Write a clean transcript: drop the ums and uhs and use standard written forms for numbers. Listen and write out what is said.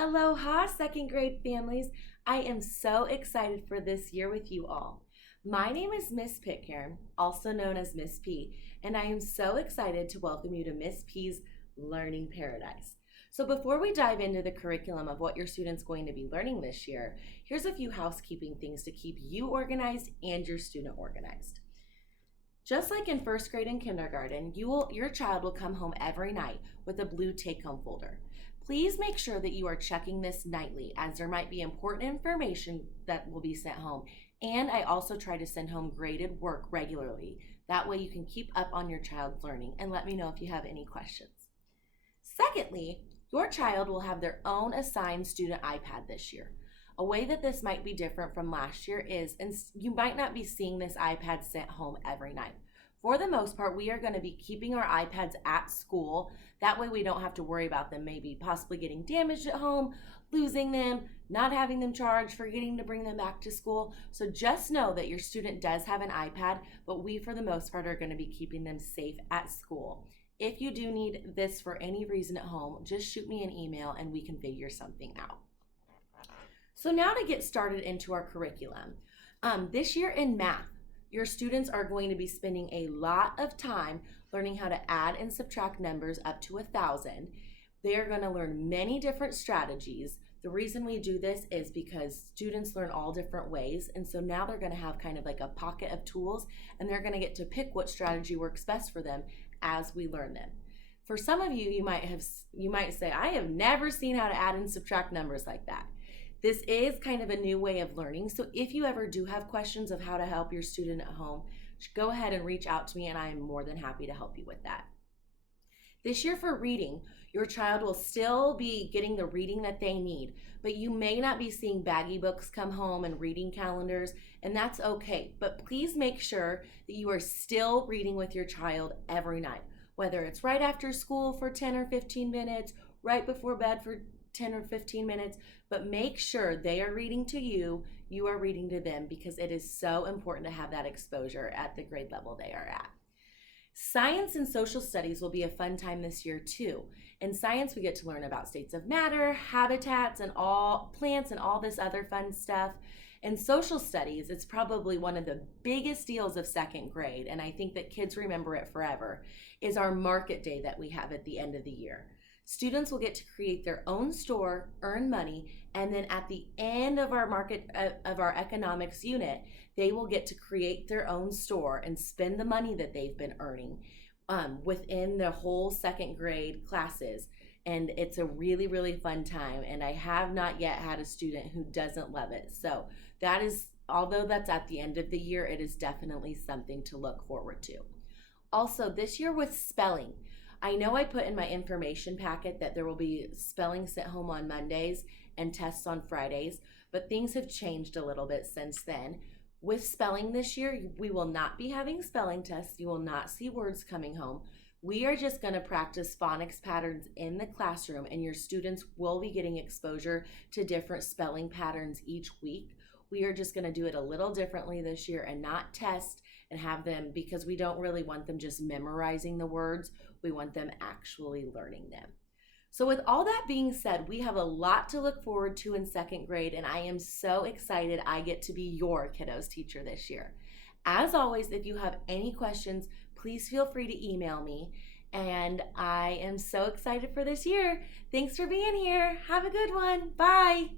Aloha, second grade families. I am so excited for this year with you all. My name is Miss Pitcairn, also known as Miss P, and I am so excited to welcome you to Miss P's Learning Paradise. So before we dive into the curriculum of what your student's going to be learning this year, here's a few housekeeping things to keep you organized and your student organized. Just like in first grade and kindergarten, your child will come home every night with a blue take-home folder. Please make sure that you are checking this nightly, as there might be important information that will be sent home. And I also try to send home graded work regularly. That way you can keep up on your child's learning, and let me know if you have any questions. Secondly, your child will have their own assigned student iPad this year. A way that this might be different from last year is, and you might not be seeing this iPad sent home every night. For the most part, we are going to be keeping our iPads at school. That way we don't have to worry about them maybe possibly getting damaged at home, losing them, not having them charged, forgetting to bring them back to school. So just know that your student does have an iPad, but we for the most part are going to be keeping them safe at school. If you do need this for any reason at home, just shoot me an email and we can figure something out. So now to get started into our curriculum. This year in math, your students are going to be spending a lot of time learning how to add and subtract numbers up to 1,000. They are going to learn many different strategies. The reason we do this is because students learn all different ways, and so now they're going to have kind of like a pocket of tools, and they're going to get to pick what strategy works best for them as we learn them. For some of you, you might say, I have never seen how to add and subtract numbers like that. This is kind of a new way of learning, so if you ever do have questions of how to help your student at home, go ahead and reach out to me and I am more than happy to help you with that. This year for reading, your child will still be getting the reading that they need, but you may not be seeing baggy books come home and reading calendars, and that's okay. But please make sure that you are still reading with your child every night, whether it's right after school for 10 or 15 minutes, right before bed for 10 or 15 minutes, but make sure they are reading to you, you are reading to them, because it is so important to have that exposure at the grade level they are at. Science and social studies will be a fun time this year too. In science, we get to learn about states of matter, habitats, and all plants and all this other fun stuff. In social studies, it's probably one of the biggest deals of second grade, and I think that kids remember it forever, is our market day that we have at the end of the year. Students will get to create their own store, earn money, and then at the end of our economics unit, they will get to create their own store and spend the money that they've been earning within the whole second grade classes. And it's a really, really fun time. And I have not yet had a student who doesn't love it. So that is, although that's at the end of the year, it is definitely something to look forward to. Also, this year with spelling, I know I put in my information packet that there will be spelling sent home on Mondays and tests on Fridays, but things have changed a little bit since then. With spelling this year, we will not be having spelling tests. You will not see words coming home. We are just going to practice phonics patterns in the classroom, and your students will be getting exposure to different spelling patterns each week. We are just going to do it a little differently this year and not test and have them, because we don't really want them just memorizing the words. We want them actually learning them. So with all that being said, we have a lot to look forward to in second grade, and I am so excited I get to be your kiddos teacher this year. As always, if you have any questions, please feel free to email me, and I am so excited for this year. Thanks for being here. Have a good one. Bye.